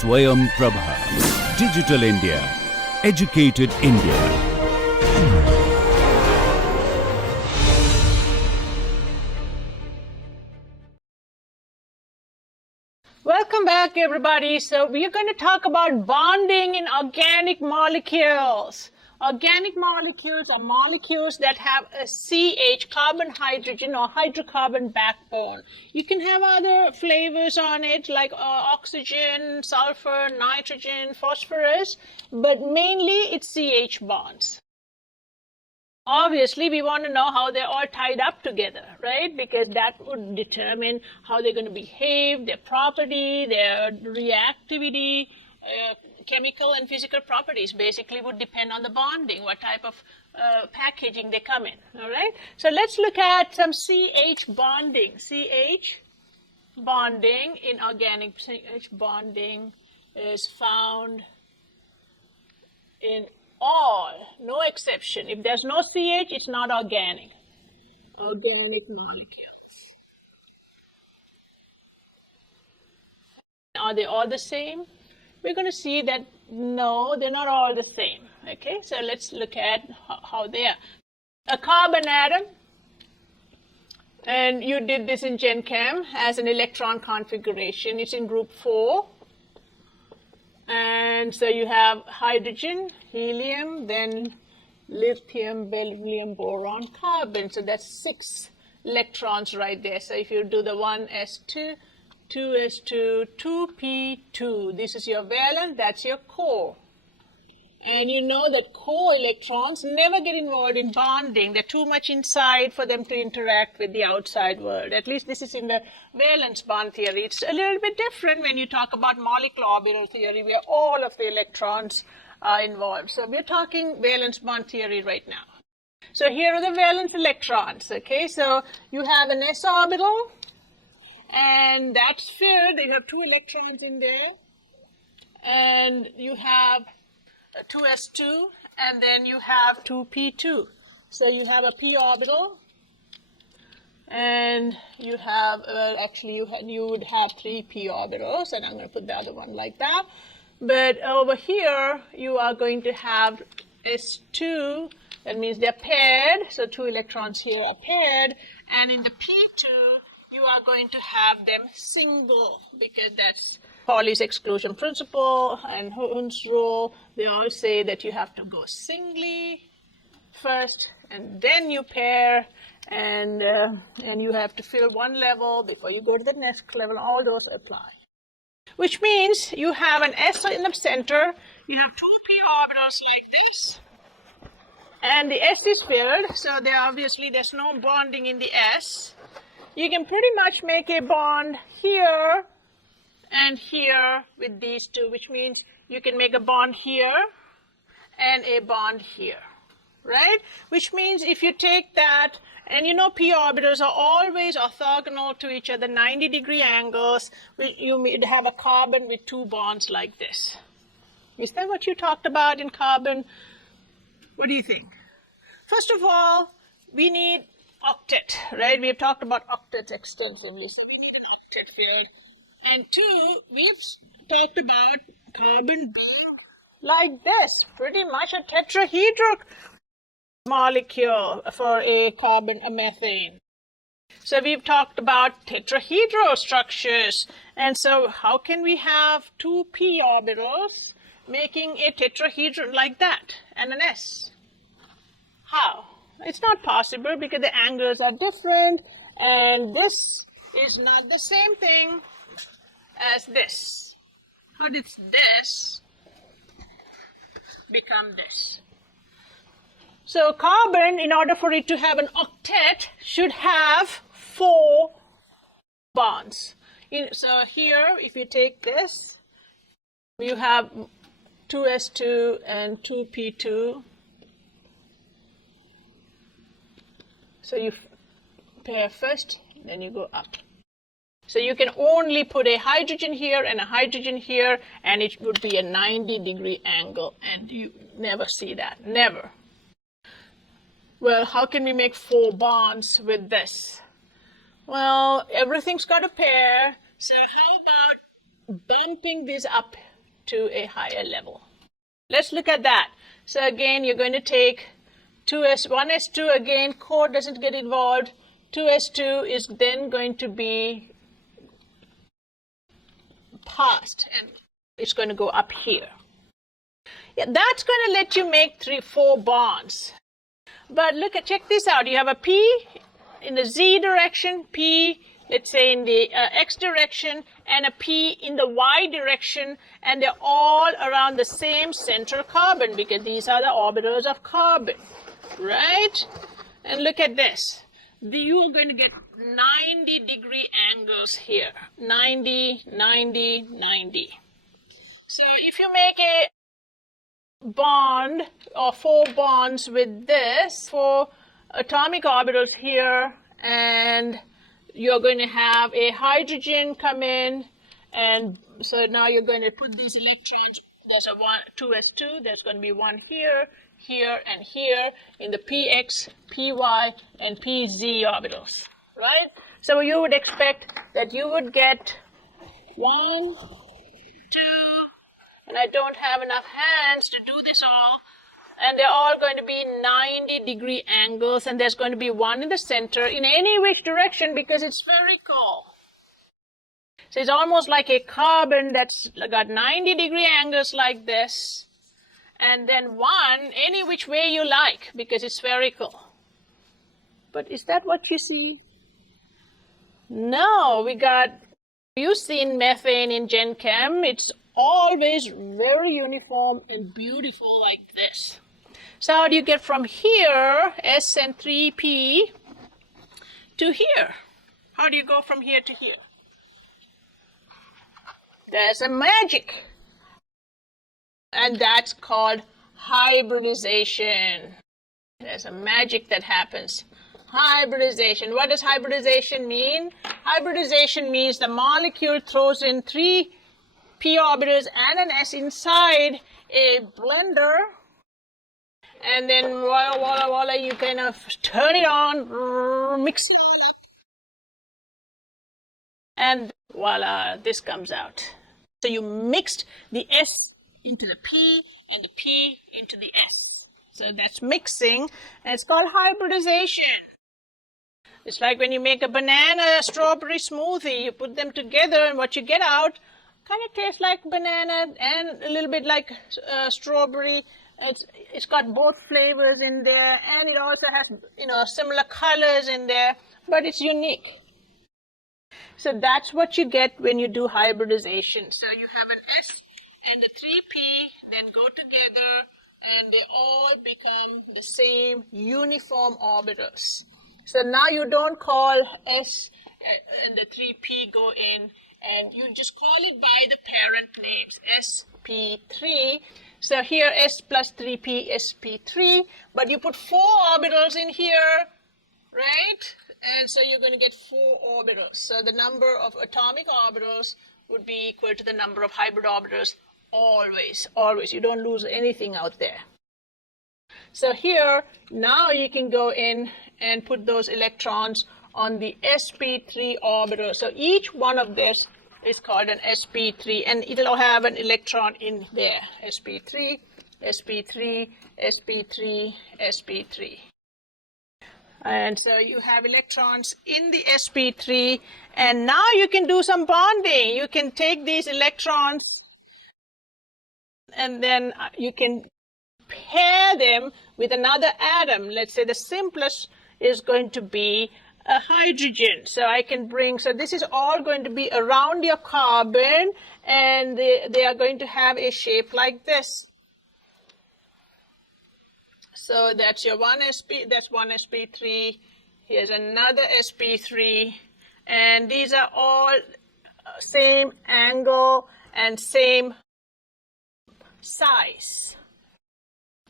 Swayam Prabha. Digital India. Educated India. Welcome back, everybody. So we are going to talk about bonding in organic molecules. Organic molecules are molecules that have a CH, carbon, hydrogen, or hydrocarbon backbone. You can have other flavors on it, like oxygen, sulfur, nitrogen, phosphorus, but mainly it's CH bonds. Obviously, we want to know how they're all tied up together, right? Because that would determine how they're going to behave, their property, their reactivity, chemical and physical properties basically would depend on the bonding, what type of packaging they come in, all right? So let's look at some CH bonding. CH bonding in organic. CH bonding is found in all, no exception. If there's no CH, it's not organic. Organic molecules. Are they all the same? We're going to see that no, they're not all the same. Okay, so let's look at how they are. A carbon atom, and you did this in Gen Chem, has an electron configuration. It's in group 4. And so you have hydrogen, helium, then lithium, beryllium, boron, carbon. So that's 6 electrons right there. So if you do the 1s2, 2s2, 2p2, this is your valence, that's your core. And you know that core electrons never get involved in bonding. They're too much inside for them to interact with the outside world. At least this is in the valence bond theory. It's a little bit different when you talk about molecular orbital theory, where all of the electrons are involved. So we're talking valence bond theory right now. So here are the valence electrons, okay? So you have an s orbital, and that's filled. You have 2 electrons in there. And you have 2s2, and then you have 2p2. So you have a p orbital, and you have, you would have 3 p orbitals, and I'm going to put the other one like that. But over here, you are going to have s2, that means they're paired, so 2 electrons here are paired, and in the p2, you are going to have them single, because that's Pauli's exclusion principle and Hund's rule. They all say that you have to go singly first, and then you pair, and you have to fill one level before you go to the next level. All those apply. Which means you have an s in the center, you have 2 p orbitals like this, and the s is filled, so there's no bonding in the s. You can pretty much make a bond here and here with these 2, which means you can make a bond here and a bond here, right? Which means if you take that, and you know p orbitals are always orthogonal to each other, 90-degree angles, you would have a carbon with 2 bonds like this. Is that what you talked about in carbon? What do you think? First of all, we need octet, right? We've talked about octets extensively, so we need an octet field. And 2, we've talked about carbon being like this, pretty much a tetrahedral molecule for a carbon, a methane. So we've talked about tetrahedral structures. And so how can we have 2 p orbitals making a tetrahedron like that and an s? How? It's not possible because the angles are different, and this is not the same thing as this. How did this become this? So carbon, in order for it to have an octet, should have 4 bonds. So here, if you take this, you have 2s2 and 2p2. So you pair first, then you go up. So you can only put a hydrogen here and a hydrogen here, and it would be a 90-degree angle, and you never see that, never. Well, how can we make 4 bonds with this? Well, everything's got a pair, so how about bumping this up to a higher level. Let's look at that. So again, you're going to take 1s2 again, core doesn't get involved. 2s2 is then going to be passed, and it's going to go up here. Yeah, that's going to let you make 4 bonds. But check this out. You have a P in the Z direction, P, let's say in the X direction, and a P in the Y direction, and they're all around the same central carbon because these are the orbitals of carbon, right? And look at this. You are going to get 90-degree angles here. 90, 90, 90. So if you make a bond or 4 bonds with this, 4 atomic orbitals here, and you're going to have a hydrogen come in, and so now you're going to put these electrons. There's a 2s2, there's going to be 1 here, here, and here in the px, py, and pz orbitals, right? So you would expect that you would get 1, 2, and I don't have enough hands to do this all, and they're all going to be 90-degree angles, and there's going to be 1 in the center in any which direction because it's spherical. So it's almost like a carbon that's got 90-degree angles like this, and then 1 any which way you like because it's spherical. But is that what you see? No, you've seen methane in Gen Chem. It's always very uniform and beautiful like this. So how do you get from here, S and 3P, to here? How do you go from here to here? There's a magic. And that's called hybridization. There's a magic that happens. Hybridization. What does hybridization mean? Hybridization means the molecule throws in 3 p orbitals and an s inside a blender, and then voila, voila, voila, you kind of turn it on, mix it all up, and voila, this comes out. So you mixed the S into the P and the P into the S. So that's mixing, and it's called hybridization. It's like when you make a banana strawberry smoothie, you put them together, and what you get out kind of tastes like banana and a little bit like strawberry. It's got both flavors in there, and it also has similar colors in there, but it's unique. So that's what you get when you do hybridization. So you have an S and a 3p, then go together, and they all become the same uniform orbitals. So now you don't call S and the 3p go in, and you just call it by the parent names, sp3. So here S plus 3p, sp3, but you put 4 orbitals in here, right? And so you're going to get 4 orbitals. So the number of atomic orbitals would be equal to the number of hybrid orbitals always, always. You don't lose anything out there. So here, now you can go in and put those electrons on the sp3 orbital. So each one of this is called an sp3, and it'll have an electron in there. sp3, sp3, sp3, sp3. And so you have electrons in the sp3, and now you can do some bonding. You can take these electrons and then you can pair them with another atom. Let's say the simplest is going to be a hydrogen. So I can so this is all going to be around your carbon, and they are going to have a shape like this. So that's your one sp3, here's another sp3, and these are all same angle and same size.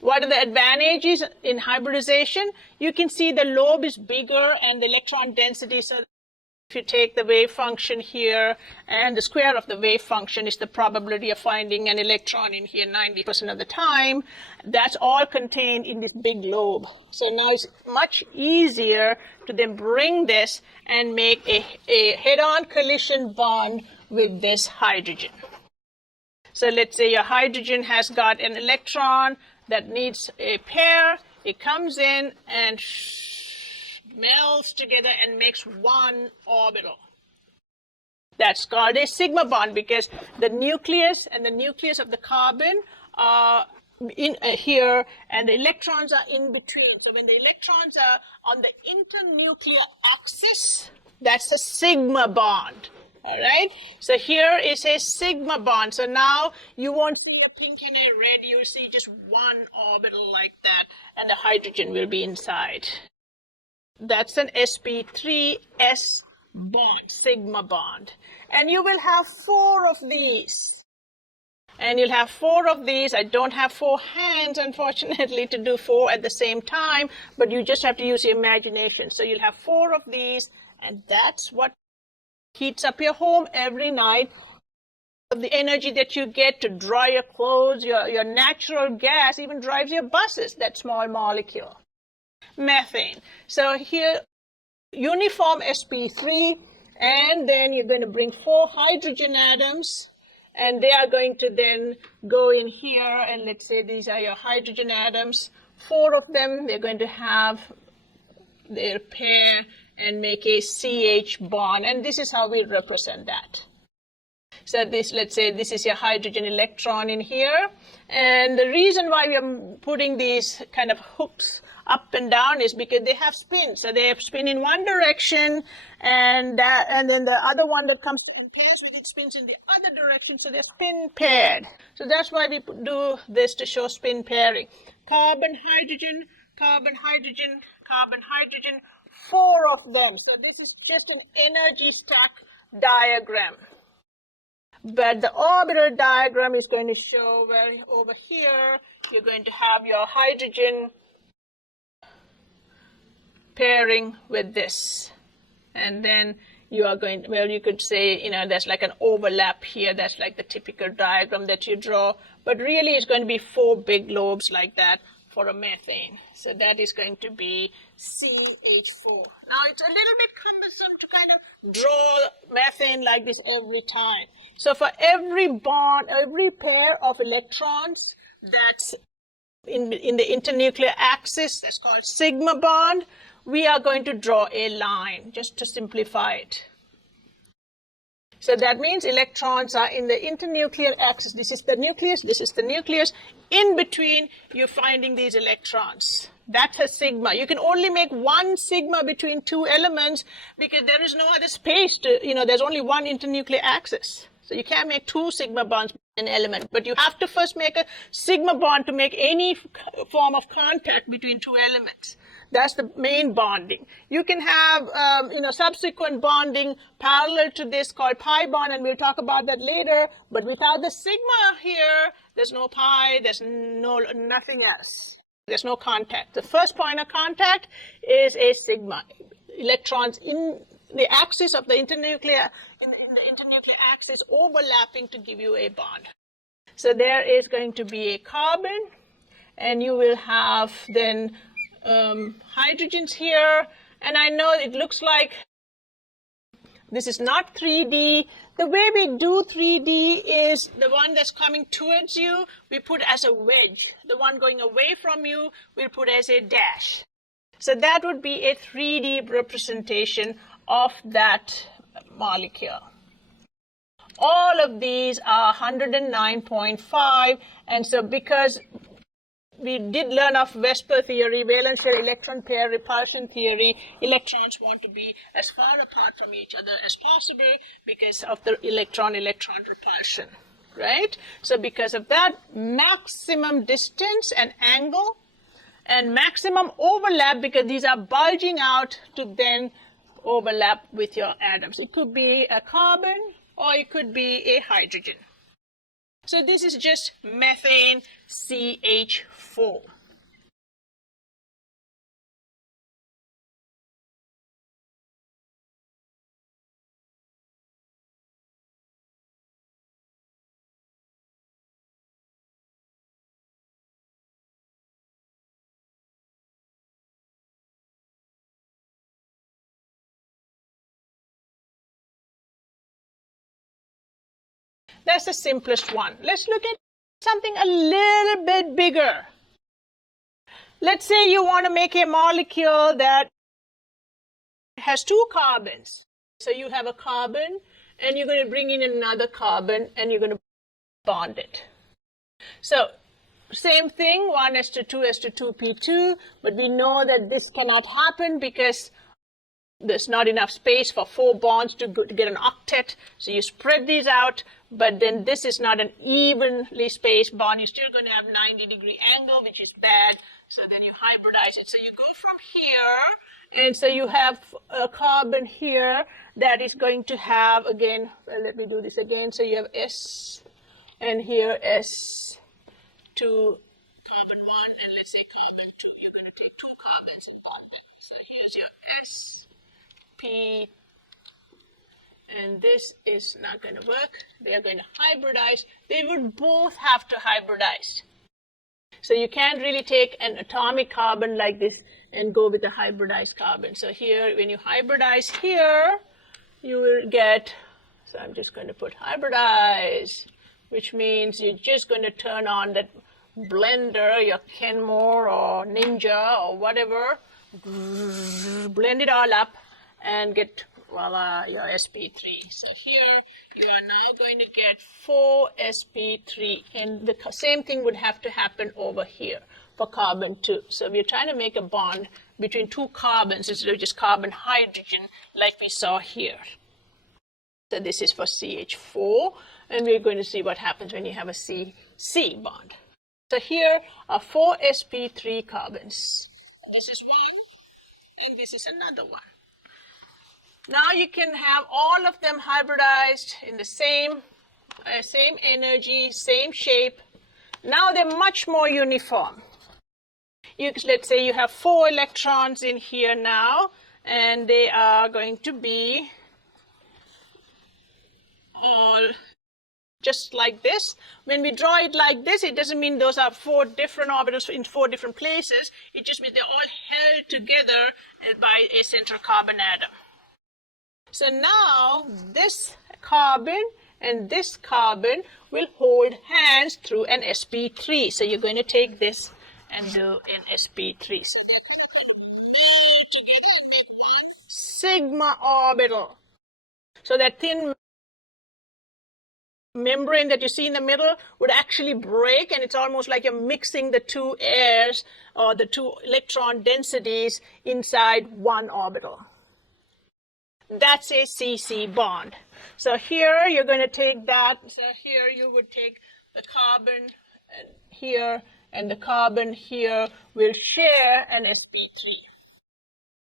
What are the advantages in hybridization? You can see the lobe is bigger and the electron density. So if you take the wave function here, and the square of the wave function is the probability of finding an electron in here 90% of the time, that's all contained in this big lobe. So now it's much easier to then bring this and make a head-on collision bond with this hydrogen. So let's say your hydrogen has got an electron that needs a pair. It comes in and melds together and makes one orbital. That's called a sigma bond because the nucleus and the nucleus of the carbon are in here and the electrons are in between. So when the electrons are on the internuclear axis, that's a sigma bond. All right. So here is a sigma bond. So now you won't see a pink and a red. You'll see just one orbital like that, and the hydrogen will be inside. That's an sp3s bond, sigma bond. And you will have 4 of these. And you'll have 4 of these. I don't have 4 hands, unfortunately, to do 4 at the same time, but you just have to use your imagination. So you'll have 4 of these, and that's what heats up your home every night. The energy that you get to dry your clothes, your natural gas even drives your buses, that small molecule. Methane. So here, uniform sp3, and then you're going to bring 4 hydrogen atoms, and they are going to then go in here, and let's say these are your hydrogen atoms. 4 of them, they're going to have their pair and make a CH bond, and this is how we represent that. So this, let's say this is your hydrogen electron in here, and the reason why we are putting these kind of hooks up and down is because they have spin. So they have spin in one direction, and then the other one that comes and pairs with it spins in the other direction, so they're spin paired. So that's why we do this, to show spin pairing. Carbon, hydrogen, carbon, hydrogen, carbon, hydrogen, 4 of them. So this is just an energy stack diagram. But the orbital diagram is going to show where over here you're going to have your hydrogen pairing with this. And then you are going, well, you could say, there's like an overlap here. That's like the typical diagram that you draw. But really it's going to be 4 big lobes like that for a methane. So that is going to be CH4. Now it's a little bit cumbersome to kind of draw methane like this every time. So for every bond, every pair of electrons that's in the internuclear axis, that's called sigma bond, we are going to draw a line just to simplify it. So that means electrons are in the internuclear axis. This is the nucleus, this is the nucleus. In between, you're finding these electrons. That's a sigma. You can only make 1 sigma between 2 elements because there is no other space to, there's only 1 internuclear axis. So you can't make 2 sigma bonds in an element, but you have to first make a sigma bond to make any form of contact between 2 elements. That's the main bonding. You can have, subsequent bonding parallel to this called pi bond, and we'll talk about that later. But without the sigma here, there's no pi, there's nothing else. There's no contact. The first point of contact is a sigma. Electrons in the axis of the internuclear, in the internuclear axis overlapping to give you a bond. So there is going to be a carbon, and you will have then hydrogens here, and I know it looks like this is not 3D. The way we do 3D is the one that's coming towards you, we put as a wedge. The one going away from you, we'll put as a dash. So that would be a 3D representation of that molecule. All of these are 109.5, and so because we did learn of VSEPR theory, valence shell electron pair repulsion theory, electrons want to be as far apart from each other as possible because of the electron-electron repulsion, right? So because of that, maximum distance and angle and maximum overlap, because these are bulging out to then overlap with your atoms. It could be a carbon or it could be a hydrogen. So this is just methane CH4. That's the simplest one. Let's look at something a little bit bigger. Let's say you want to make a molecule that has 2 carbons. So you have a carbon, and you're going to bring in another carbon, and you're going to bond it. So same thing, 1s2 2p2, but we know that this cannot happen because there's not enough space for 4 bonds to get an octet. So you spread these out, but then this is not an evenly spaced bond. You're still going to have 90-degree angle, which is bad. So then you hybridize it. So you go from here, and so you have a carbon here that is going to have, again, let me do this again. So you have S, and here S2 carbon 1, and let's say carbon 2. You're going to take 2 carbons and bond them. So here's your SP, and this is not going to work. They are going to hybridize. They would both have to hybridize. So you can't really take an atomic carbon like this and go with a hybridized carbon. So here, when you hybridize here, you will get, so I'm just going to put hybridize, which means you're just going to turn on that blender, your Kenmore or Ninja or whatever, blend it all up and get, voila, your sp3. So here you are now going to get 4 sp3, and the same thing would have to happen over here for carbon 2. So we're trying to make a bond between 2 carbons instead of just carbon hydrogen like we saw here. So this is for CH4, and we're going to see what happens when you have a C bond. So here are 4 sp3 carbons. This is one, and this is another one. Now you can have all of them hybridized in the same energy, same shape. Now they're much more uniform. Let's say you have 4 electrons in here now, and they are going to be all just like this. When we draw it like this, it doesn't mean those are 4 different orbitals in 4 different places. It just means they're all held together by a central carbon atom. So now this carbon and this carbon will hold hands through an sp3. So you're going to take this and do an sp3. So they'll meld together and make one sigma orbital. So that thin membrane that you see in the middle would actually break, and it's almost like you're mixing the 2 airs or the 2 electron densities inside one orbital. That's a CC bond. So here you're going to take that. So here you would take the carbon here, and the carbon here will share an sp3.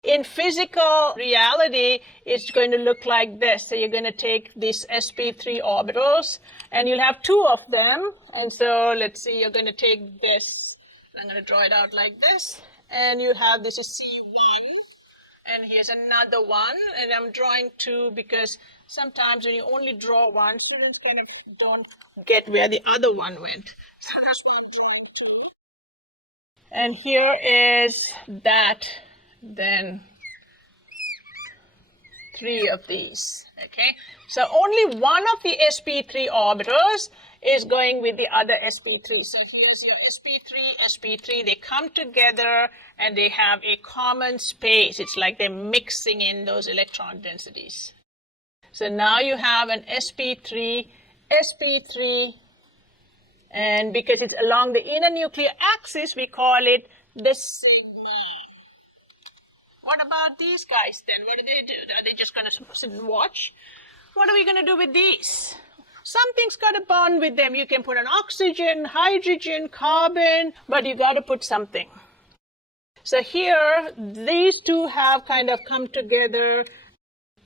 In physical reality, it's going to look like this. So you're going to take these sp3 orbitals, and you'll have 2 of them. And so let's see, you're going to take this. I'm going to draw it out like this. And you have, this is C1. And here's another one, and I'm drawing 2 because sometimes when you only draw one, students kind of don't get where the other one went. So that's why I'm drawing 2. And here is that, then 3 of these, okay? So only one of the sp3 orbitals is going with the other sp3. So here's your sp3, they come together and they have a common space. It's like they're mixing in those electron densities. So now you have an sp3, and because it's along the inner nuclear axis, we call it the sigma. What about these guys then? What do they do? Are they just going to sit and watch? What are we going to do with these? Something's got to bond with them. You can put an oxygen, hydrogen, carbon, but you got to put something. So here, these 2 have kind of come together,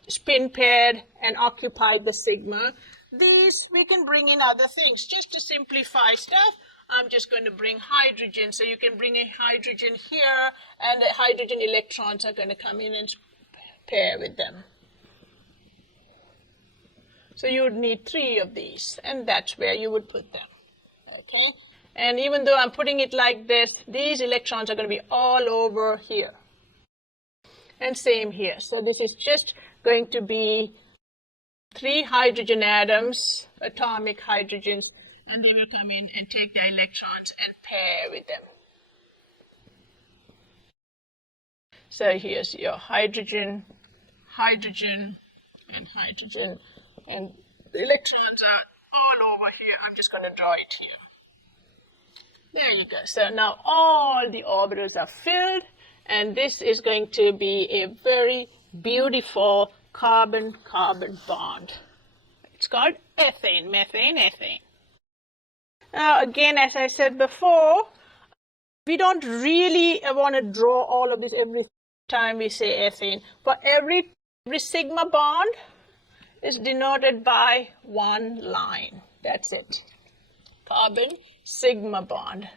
spin paired, and occupied the sigma. These, we can bring in other things. Just to simplify stuff, I'm just going to bring hydrogen. So you can bring a hydrogen here, and the hydrogen electrons are going to come in and pair with them. So you would need 3 of these, and that's where you would put them, okay? And even though I'm putting it like this, these electrons are going to be all over here. And same here. So this is just going to be 3 hydrogen atoms, atomic hydrogens, and they will come in and take the electrons and pair with them. So here's your hydrogen, hydrogen, and hydrogen, and the electrons are all over here. I'm just going to draw it here. There you go. So now all the orbitals are filled, and this is going to be a very beautiful carbon-carbon bond. It's called ethane, methane, ethane. Now again, as I said before, we don't really want to draw all of this every time we say ethane. For every sigma bond is denoted by one line. That's it. Carbon sigma bond.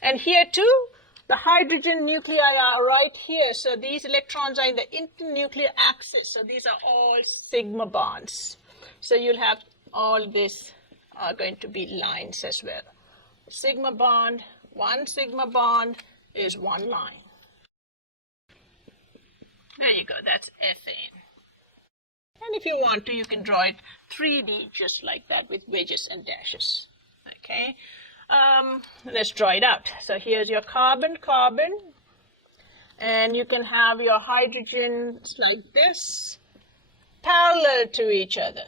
And here too, the hydrogen nuclei are right here. So these electrons are in the internuclear axis. So these are all sigma bonds. So you'll have all this are going to be lines as well. Sigma bond, one sigma bond is one line. There you go, that's ethane. And if you want to, you can draw it 3D just like that with wedges and dashes. Okay, let's draw it out. So here's your carbon, carbon, and you can have your hydrogens like this, parallel to each other.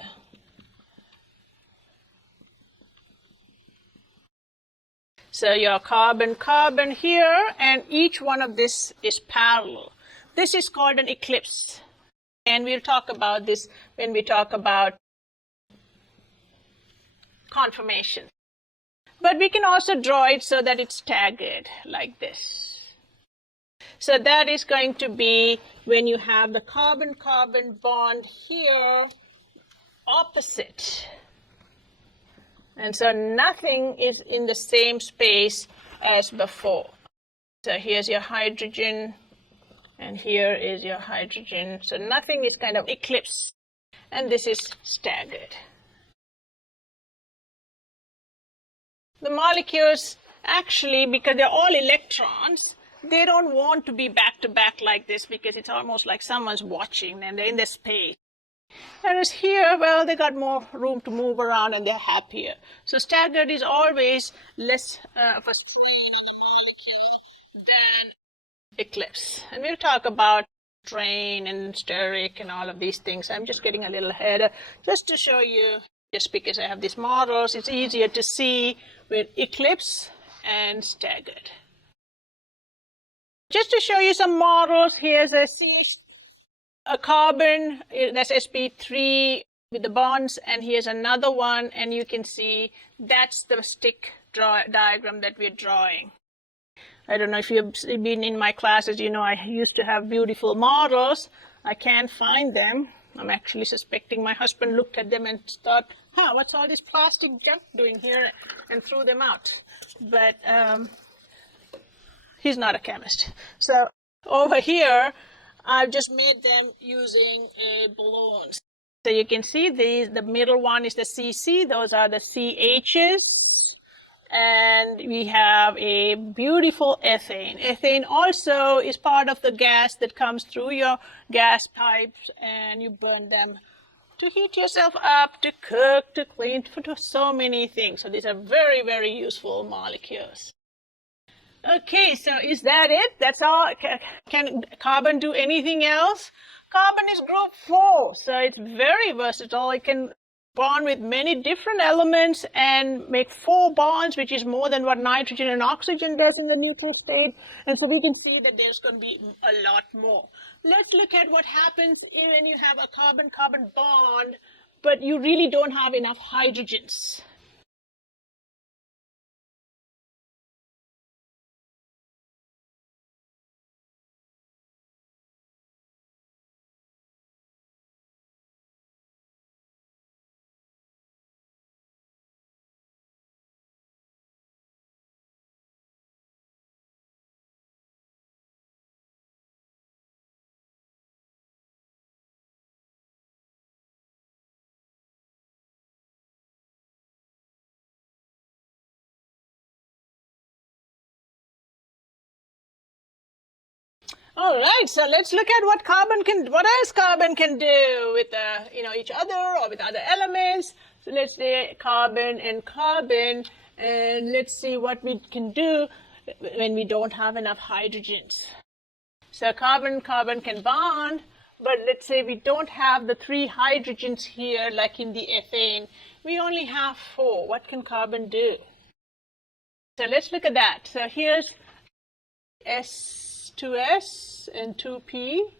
So your carbon, carbon here, and each one of this is parallel. This is called an eclipse. And we'll talk about this when we talk about conformation. But we can also draw it so that it's staggered like this. So that is going to be when you have the carbon-carbon bond here opposite. And so nothing is in the same space as before. So here's your hydrogen, and here is your hydrogen. So nothing is kind of eclipsed, and this is staggered. The molecules actually, because they're all electrons, they don't want to be back to back like this because it's almost like someone's watching and they're in the space. Whereas here, well, they got more room to move around and they're happier. So staggered is always less of a strain on the molecule than eclipse. And we'll talk about strain and steric and all of these things. I'm just getting a little ahead just to show you, just because I have these models, it's easier to see with eclipse and staggered. Just to show you some models, here's a carbon, that's sp3 with the bonds, and here's another one, and you can see that's the stick diagram that we're drawing. I don't know if you've been in my classes, you know I used to have beautiful models. I can't find them. I'm actually suspecting my husband looked at them and thought, what's all this plastic junk doing here, and threw them out. But he's not a chemist. So over here, I've just made them using balloons. So you can see the middle one is the CC, those are the CHs. And we have a beautiful ethane. Ethane also is part of the gas that comes through your gas pipes, and you burn them to heat yourself up, to cook, to clean, to so many things. So these are very, very useful molecules. Okay, so is that it? That's all? Can carbon do anything else? Carbon is group 4, so it's very versatile. It can bond with many different elements and make 4 bonds, which is more than what nitrogen and oxygen does in the neutral state. And so we can see that there's going to be a lot more. Let's look at what happens when you have a carbon-carbon bond, but you really don't have enough hydrogens. All right, so let's look at what else carbon can do with each other or with other elements. So let's say carbon and carbon, and let's see what we can do when we don't have enough hydrogens. So carbon can bond, but let's say we don't have the 3 hydrogens here like in the ethane. We only have 4. What can carbon do? So let's look at that. So here's S2S and 2P,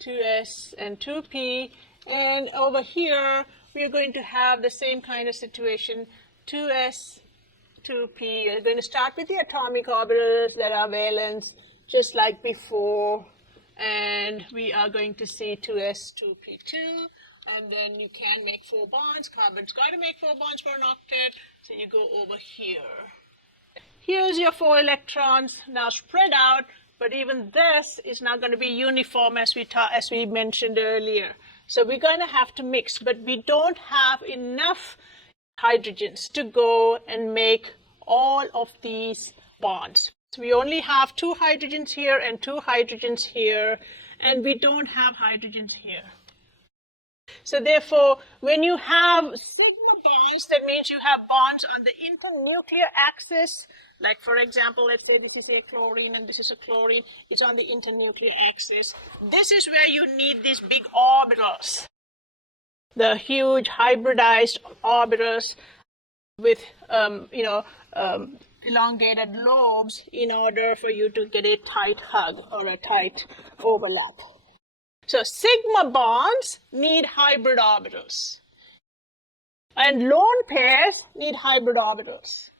2S and 2P, and over here we are going to have the same kind of situation, 2S, 2P. You're going to start with the atomic orbitals that are valence, just like before, and we are going to see 2S, 2P2, and then you can make 4 bonds. Carbon's got to make 4 bonds for an octet, so you go over here. Here's your 4 electrons now spread out, but even this is not going to be uniform as we mentioned earlier. So we're going to have to mix, but we don't have enough hydrogens to go and make all of these bonds. So we only have 2 hydrogens here and 2 hydrogens here, and we don't have hydrogens here. So therefore, when you have sigma bonds, that means you have bonds on the internuclear axis. Like for example, let's say this is a chlorine and this is a chlorine. It's on the internuclear axis. This is where you need these big orbitals. The huge hybridized orbitals with, elongated lobes in order for you to get a tight hug or a tight overlap. So sigma bonds need hybrid orbitals. And lone pairs need hybrid orbitals.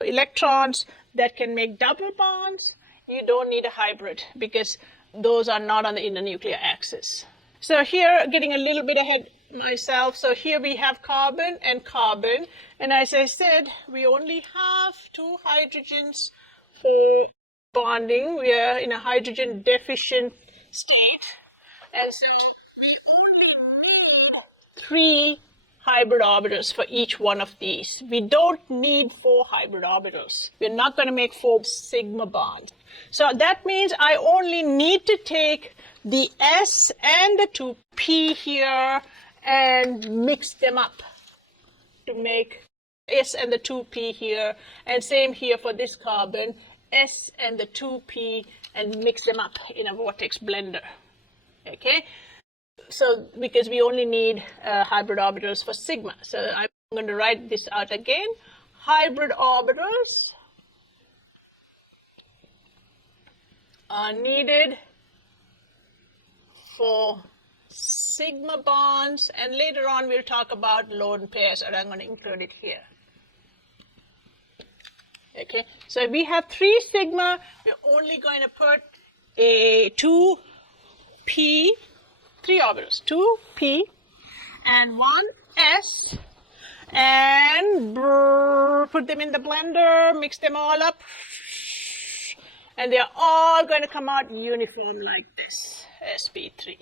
Electrons that can make double bonds, you don't need a hybrid because those are not on the internuclear axis. So here, getting a little bit ahead myself, so here we have carbon, and as I said, we only have 2 hydrogens for bonding. We are in a hydrogen deficient state, and so we only need 3 hybrid orbitals for each one of these. We don't need 4 hybrid orbitals. We're not going to make 4 sigma bonds. So that means I only need to take the S and the 2P here and mix them up to make S and the 2P here, and same here for this carbon, S and the 2P, and mix them up in a vortex blender. Okay? So because we only need hybrid orbitals for sigma. So I'm going to write this out again. Hybrid orbitals are needed for sigma bonds, and later on we'll talk about lone pairs, and I'm going to include it here. Okay, so we have 3 sigma, we're only going to put a 2p, 3 orbitals, 2p and 1 s, and put them in the blender, mix them all up, and they're all going to come out uniform like this, sp3.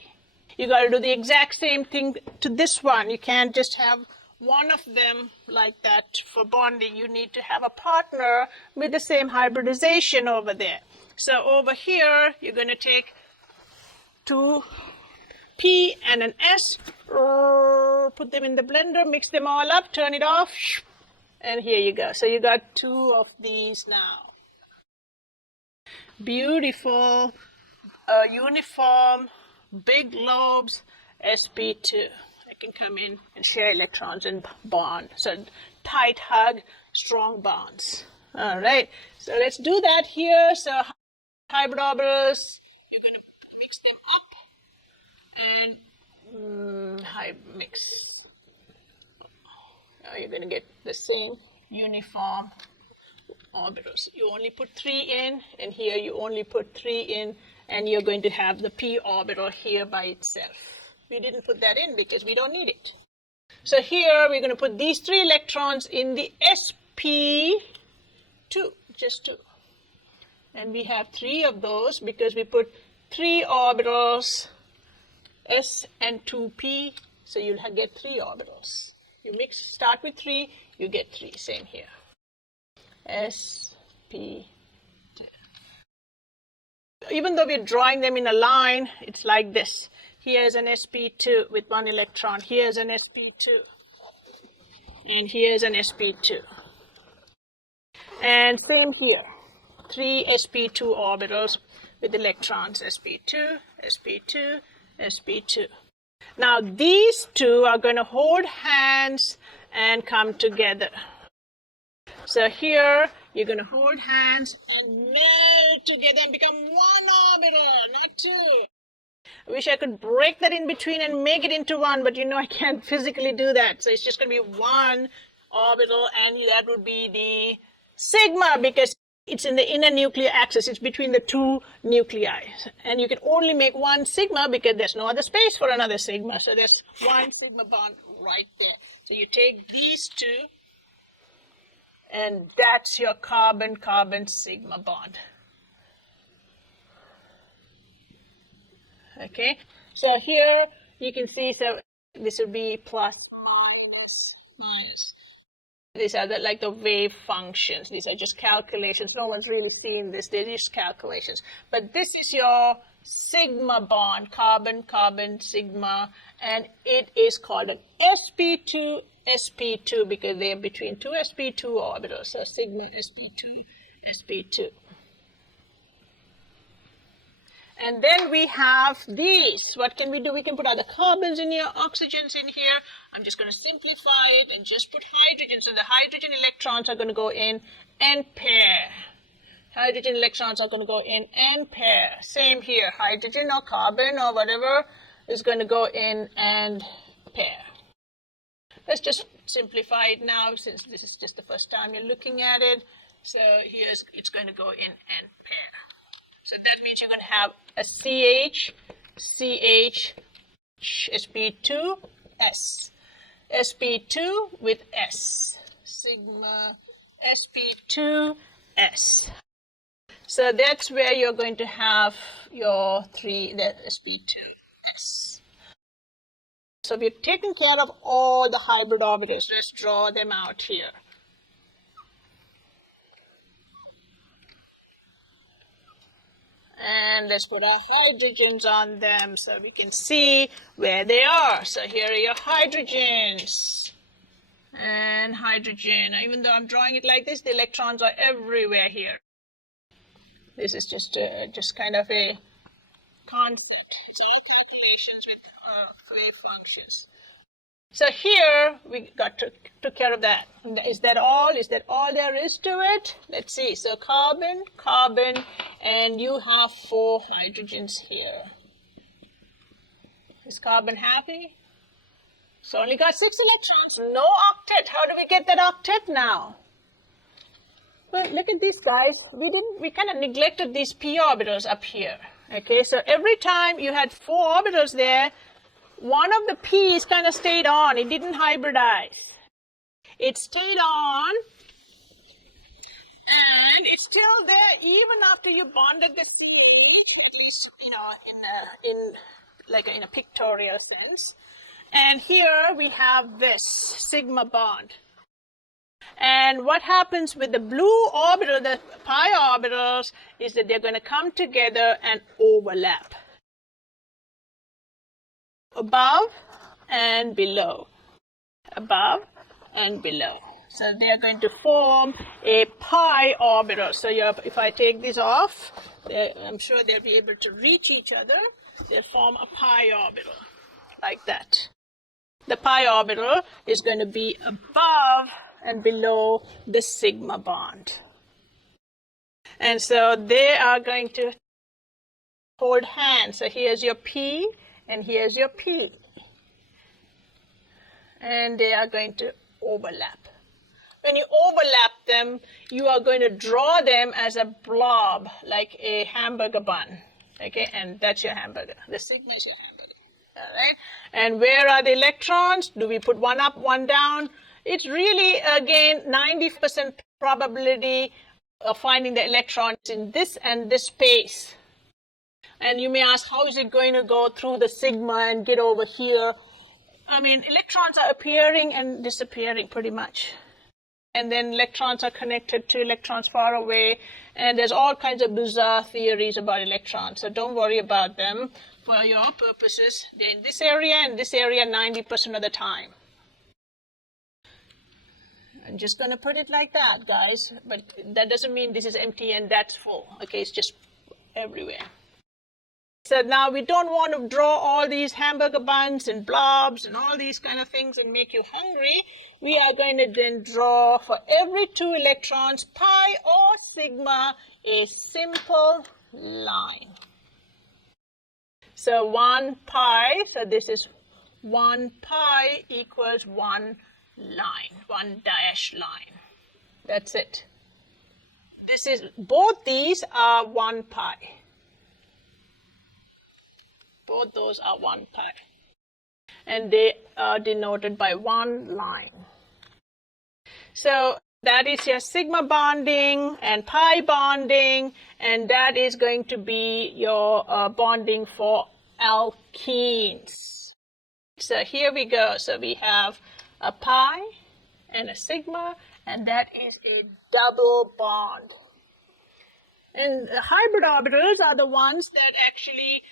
You got to do the exact same thing to this one. You can't just have one of them like that for bonding. You need to have a partner with the same hybridization over there. So over here, you're going to take 2p and an s, put them in the blender, mix them all up, turn it off, and here you go. So you got 2 of these now. Beautiful, uniform, big lobes, sp2. I can come in and share electrons and bond. So tight hug, strong bonds. All right, so let's do that here. So hybrid orbitals, you're going to mix them up and mix. Now you're going to get the same uniform orbitals. You only put 3 in, and here you only put 3 in, and you're going to have the p orbital here by itself. We didn't put that in because we don't need it. So here we're going to put these 3 electrons in the sp2, just 2. And we have 3 of those because we put 3 orbitals, s and 2p, so you'll get 3 orbitals. You start with 3, you get 3, same here. sp2. even though we're drawing them in a line, it's like this. Here's an sp2 with one electron. Here's an sp2. And here's an sp2. And same here. 3 sp2 orbitals with electrons, sp2, sp2, sp2. Now these two are going to hold hands and come together. So here you're going to hold hands and melt together and become one orbital, not two. I wish I could break that in between and make it into one, but I can't physically do that. So it's just going to be one orbital, and that would be the sigma, because it's in the inner nuclear axis. It's between the two nuclei. And you can only make one sigma because there's no other space for another sigma. So there's one sigma bond right there. So you take these two, and that's your carbon-carbon sigma bond. Okay, so here you can see, so this would be plus, minus, minus. These are like the wave functions. These are just calculations. No one's really seen this. They're just calculations. But this is your sigma bond, carbon-carbon sigma, and it is called an sp2, sp2, because they're between two sp2 orbitals. So sigma sp2, sp2. And then we have these. What can we do? We can put other carbons in here, oxygens in here. I'm just going to simplify it and just put hydrogen. So the hydrogen electrons are going to go in and pair. Hydrogen electrons are going to go in and pair. Same here. Hydrogen or carbon or whatever is going to go in and pair. Let's just simplify it now, since this is just the first time you're looking at it. So here's, it's going to go in and pair. So that means you're going to have a CH, CH, sp2, S. sp2 with S. Sigma sp2, S. So that's where you're going to have your the sp2, S. So we've taken care of all the hybrid orbitals. Let's draw them out here. And let's put our hydrogens on them so we can see where they are. So here are your hydrogens. And hydrogen. Even though I'm drawing it like this, the electrons are everywhere here. This is just kind of a concept. It's all calculations with wave functions. So here we took care of that. Is that all? Is that all there is to it? Let's see. So carbon, carbon, and you have 4 hydrogens here. Is carbon happy? So only got 6 electrons. No octet. How do we get that octet now? Well, look at these guys. We kind of neglected these p orbitals up here. Okay, so every time you had 4 orbitals there, one of the p's kind of stayed on. It didn't hybridize. It stayed on, and it's still there even after you bonded the p. It is, in a pictorial sense. And here we have this sigma bond. And what happens with the blue orbital, the pi orbitals, is that they're going to come together and overlap. Above and below. Above and below. So they are going to form a pi orbital. So if I take this off, I'm sure they'll be able to reach each other. They'll form a pi orbital, like that. The pi orbital is going to be above and below the sigma bond. And so they are going to hold hands. So here's your P, and here's your P. And they are going to overlap. When you overlap them, you are going to draw them as a blob, like a hamburger bun. Okay, and that's your hamburger. The sigma is your hamburger. All right? And where are the electrons? Do we put one up, one down? It's really, again, 90% probability of finding the electrons in this and this space. And you may ask, how is it going to go through the sigma and get over here? I mean, electrons are appearing and disappearing pretty much. and then electrons are connected to electrons far away, and there's all kinds of bizarre theories about electrons, so don't worry about them. For your purposes, they're in this area and this area 90% of the time. I'm just going to put it like that, guys, but that doesn't mean this is empty and that's full. Okay, it's just everywhere. So now we don't want to draw all these hamburger buns and blobs and all these kind of things and make you hungry. We are going to then draw for every 2 electrons, pi or sigma, a simple line. So 1 pi, so this is 1 pi equals 1 line, 1 dash line. That's it. This is, both these are 1 pi. Both those are 1 pi. And they are denoted by 1 line. So that is your sigma bonding and pi bonding, and that is going to be your bonding for alkenes. So here we go. So we have a pi and a sigma, and that is a double bond. And hybrid orbitals are the ones that actually,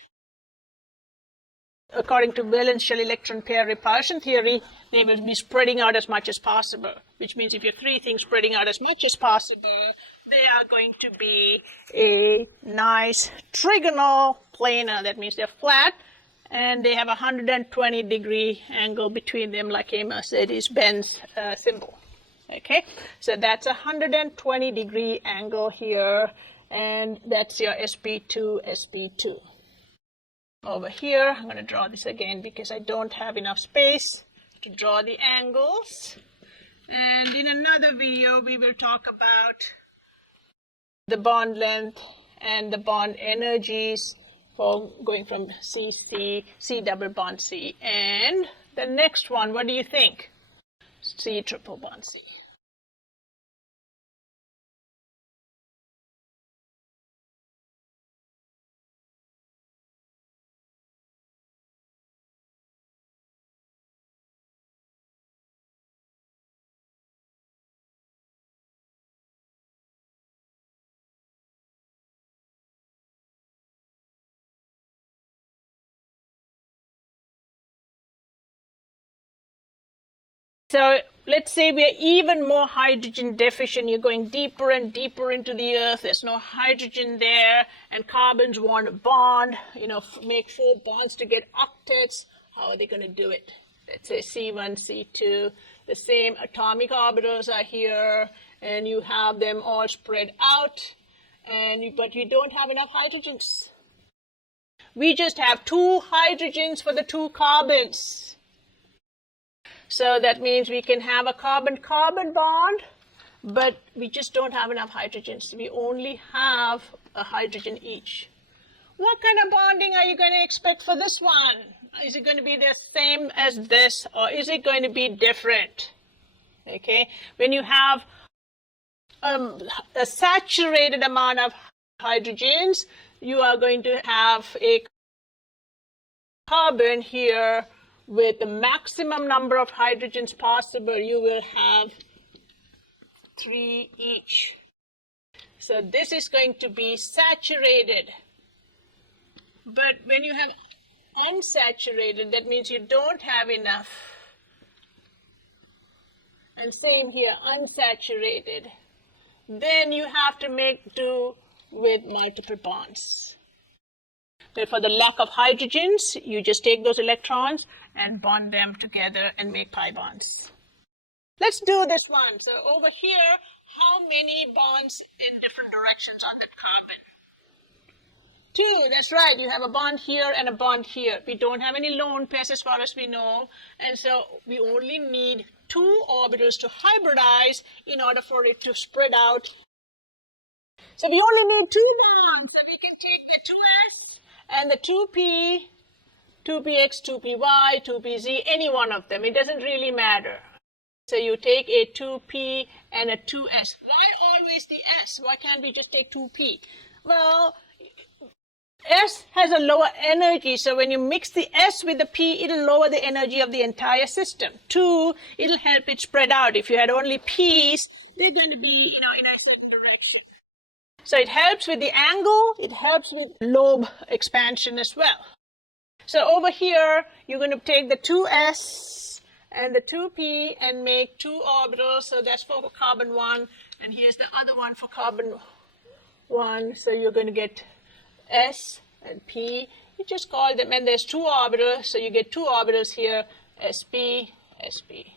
according to valence shell electron pair repulsion theory, they will be spreading out as much as possible, which means if you have 3 things spreading out as much as possible, they are going to be a nice trigonal planar. That means they're flat and they have a 120-degree angle between them, like a Mercedes-Benz symbol. Okay, so that's a 120-degree angle here, and that's your sp2, sp2. Over here, I'm going to draw this again because I don't have enough space to draw the angles. And in another video, we will talk about the bond length and the bond energies for going from CC, C double bond C. And the next one, what do you think? C triple bond C. So let's say we are even more hydrogen deficient. You're going deeper and deeper into the earth. There's no hydrogen there, and carbons want to bond, make 4 bonds to get octets. How are they going to do it? Let's say C1, C2. The same atomic orbitals are here, and you have them all spread out, but you don't have enough hydrogens. We just have 2 hydrogens for the 2 carbons. So that means we can have a carbon-carbon bond, but we just don't have enough hydrogens. We only have a hydrogen each. What kind of bonding are you going to expect for this one? Is it going to be the same as this, or is it going to be different? Okay, when you have a saturated amount of hydrogens, you are going to have a carbon here with the maximum number of hydrogens possible. You will have 3 each. So this is going to be saturated. But when you have unsaturated, that means you don't have enough. And same here, unsaturated. Then you have to make do with multiple bonds. But for the lack of hydrogens, you just take those electrons and bond them together and make pi bonds. Let's do this one. So over here, how many bonds in different directions on that carbon? 2, that's right. You have a bond here and a bond here. We don't have any lone pairs as far as we know, and so we only need 2 orbitals to hybridize in order for it to spread out. So we only need 2 bonds. So we can take the 2s and the 2p, 2px, 2py, 2pz, any one of them. It doesn't really matter. So you take a 2p and a 2s. Why always the s? Why can't we just take 2p? Well, S has a lower energy, so when you mix the S with the P, it'll lower the energy of the entire system. 2, it'll help it spread out. If you had only P's, they're going to be, in a certain direction. So it helps with the angle, it helps with lobe expansion as well. So over here, you're going to take the 2s and the 2p and make 2 orbitals. So that's for carbon 1, and here's the other one for carbon 1. So you're going to get s and p. You just call them, and there's 2 orbitals, so you get 2 orbitals here, sp, sp.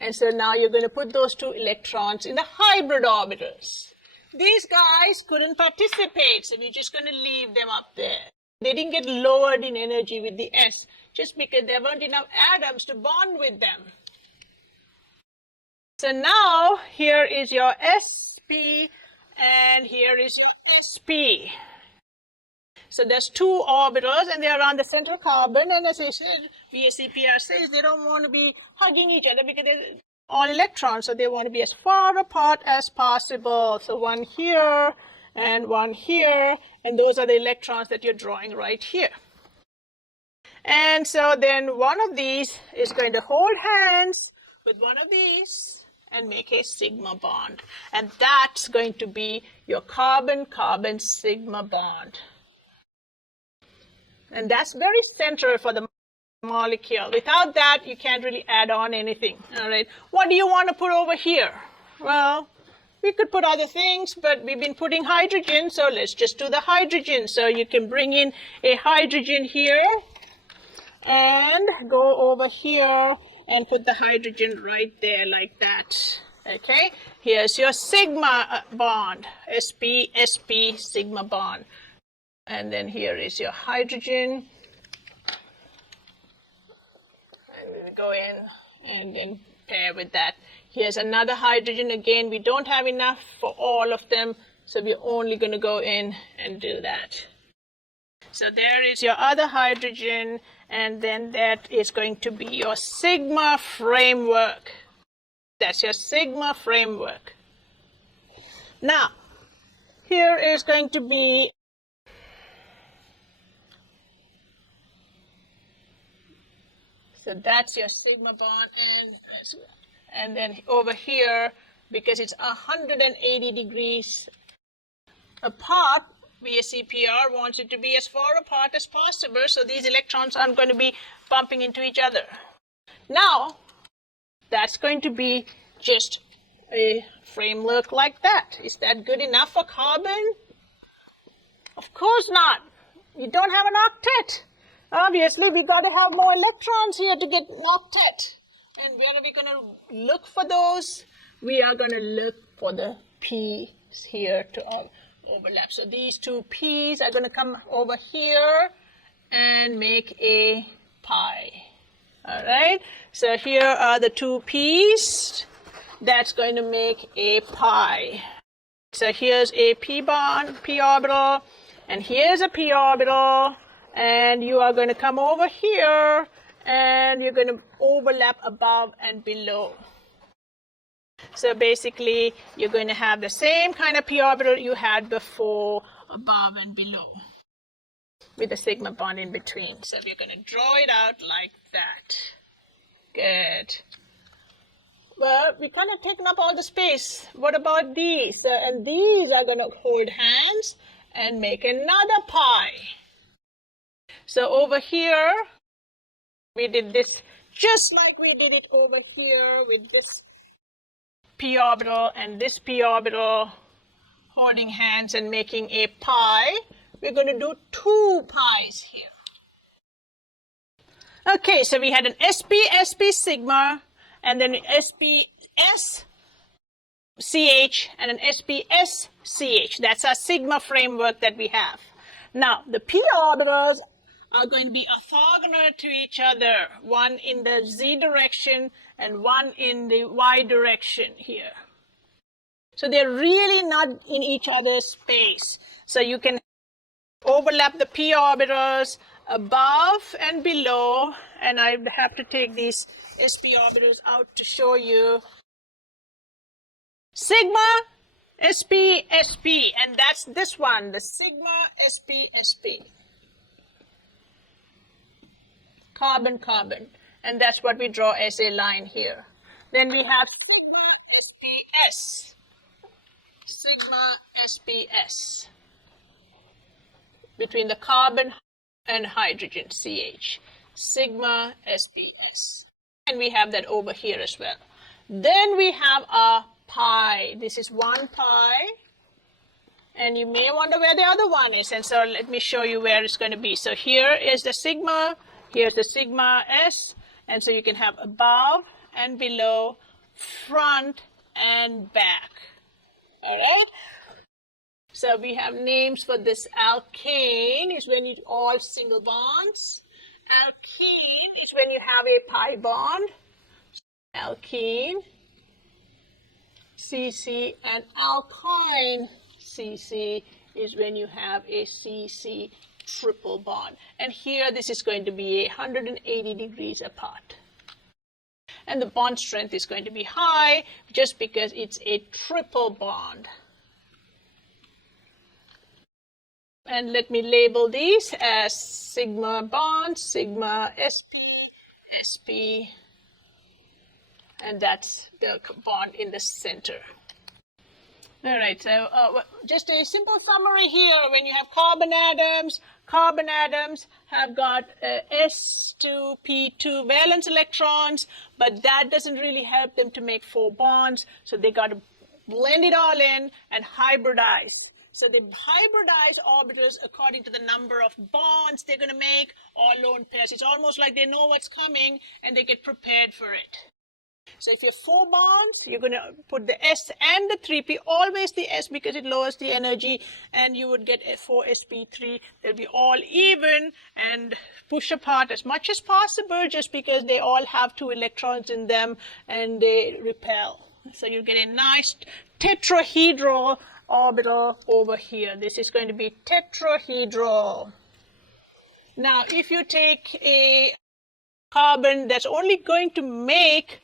And so now you're going to put those 2 electrons in the hybrid orbitals. These guys couldn't participate, so we're just going to leave them up there. They didn't get lowered in energy with the S, just because there weren't enough atoms to bond with them. So now, here is your sp, and here is sp. So there's 2 orbitals, and they're around the central carbon, and as I said, VSEPR says they don't want to be hugging each other because they're all electrons, so they want to be as far apart as possible. So 1 here, and 1 here, and those are the electrons that you're drawing right here. And so then one of these is going to hold hands with one of these and make a sigma bond. And that's going to be your carbon-carbon sigma bond. And that's very central for the molecule. Without that, you can't really add on anything. All right. What do you want to put over here? Well, we could put other things, but we've been putting hydrogen, so let's just do the hydrogen. So you can bring in a hydrogen here and go over here and put the hydrogen right there like that. Okay, here's your sigma bond, sp, sp, sigma bond. And then here is your hydrogen. And we will go in and then pair with that. Here's another hydrogen. Again, we don't have enough for all of them, so we're only going to go in and do that. So there is your other hydrogen, and then that is going to be your sigma framework. That's your sigma framework. Now, here is going to be so that's your sigma bond, and then over here, because it's 180 degrees apart, VSEPR wants it to be as far apart as possible, so these electrons aren't going to be bumping into each other. Now, that's going to be just a framework like that. Is that good enough for carbon? Of course not. You don't have an octet. Obviously, we got to have more electrons here to get an octet. And where are we going to look for those? We are going to look for the p's here to overlap. So these 2 p's are going to come over here and make a pi. All right. So here are the 2 p's. That's going to make a pi. So here's a p bond, p orbital, and here's a p orbital. And you are going to come over here, and you're going to overlap above and below. So basically, you're going to have the same kind of p orbital you had before, above and below, with a sigma bond in between. So we're going to draw it out like that. Good. Well, we kind of taken up all the space. What about these? And these are going to hold hands and make another pi. So over here, we did this just like we did it over here with this p orbital and this p orbital holding hands and making a pi. We're going to do 2 pi's here. Okay, so we had an sp sigma, and then SPS CH and an SPS CH. That's our sigma framework that we have. Now, the p orbitals are going to be orthogonal to each other, one in the z direction and one in the y direction here. So they're really not in each other's space. So you can overlap the p orbitals above and below, and I have to take these sp orbitals out to show you. Sigma sp, sp, and that's this one, the sigma sp, sp. Carbon, carbon. And that's what we draw as a line here. Then we have sigma sps. Sigma sps. Between the carbon and hydrogen, CH. Sigma sps. And we have that over here as well. Then we have a pi. This is 1 pi. And you may wonder where the other one is. And so let me show you where it's going to be. So here is the sigma. Here's the sigma s. And so you can have above and below, front and back. All right? So we have names for this. Alkane is when you all single bonds. Alkene is when you have a pi bond. Alkene, CC, and alkyne, CC, is when you have a CC triple bond. And here this is going to be 180 degrees apart. And the bond strength is going to be high just because it's a triple bond. And let me label these as sigma bond, sigma sp, sp, and that's the bond in the center. All right, so just a simple summary here. When you have carbon atoms have got S2P2 valence electrons, but that doesn't really help them to make 4 bonds, so they got to blend it all in and hybridize. So they hybridize orbitals according to the number of bonds they're going to make, or lone pairs. It's almost like they know what's coming and they get prepared for it. So if you have 4 bonds, you're going to put the S and the 3p, always the S because it lowers the energy, and you would get a 4sp3. They'll be all even and push apart as much as possible just because they all have 2 electrons in them and they repel. So you get a nice tetrahedral orbital over here. This is going to be tetrahedral. Now, if you take a carbon that's only going to make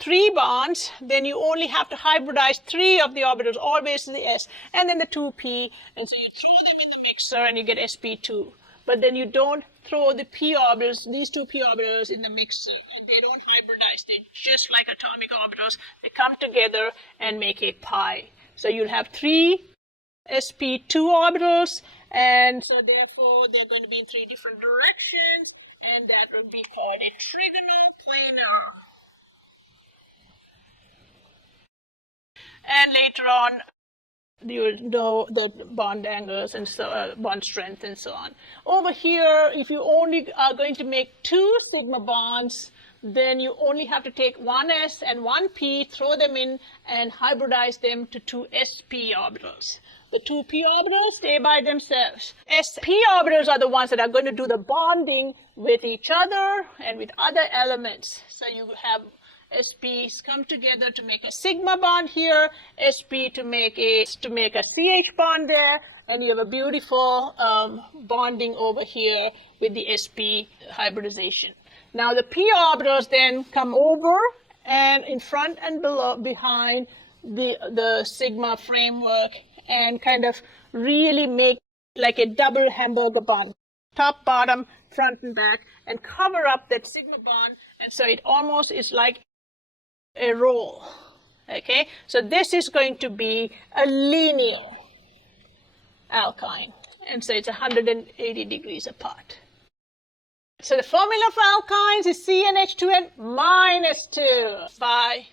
3 bonds, then you only have to hybridize 3 of the orbitals, always the S, and then the 2p, and so you throw them in the mixer and you get sp2. But then you don't throw the p orbitals, these 2 p orbitals, in the mixer, and they don't hybridize. They're just like atomic orbitals. They come together and make a pi. So you'll have 3 sp2 orbitals, and so therefore they're going to be in 3 different directions, and that will be called a trigonal planar. And later on, you will know the bond angles and so bond strength and so on. Over here, if you only are going to make 2 sigma bonds, then you only have to take 1 s and 1 p, throw them in, and hybridize them to 2 sp orbitals. The 2 p orbitals stay by themselves. Sp orbitals are the ones that are going to do the bonding with each other and with other elements. So you have sps come together to make a sigma bond here, sp to make a CH bond there, and you have a beautiful bonding over here with the sp hybridization. Now the p orbitals then come over and in front and behind the sigma framework and kind of really make like a double hamburger bond, top, bottom, front and back, and cover up that sigma bond, and so it almost is like a roll. Okay, so this is going to be a linear alkyne, and so it's 180 degrees apart. So the formula for alkynes is CnH2n minus 2. Bye.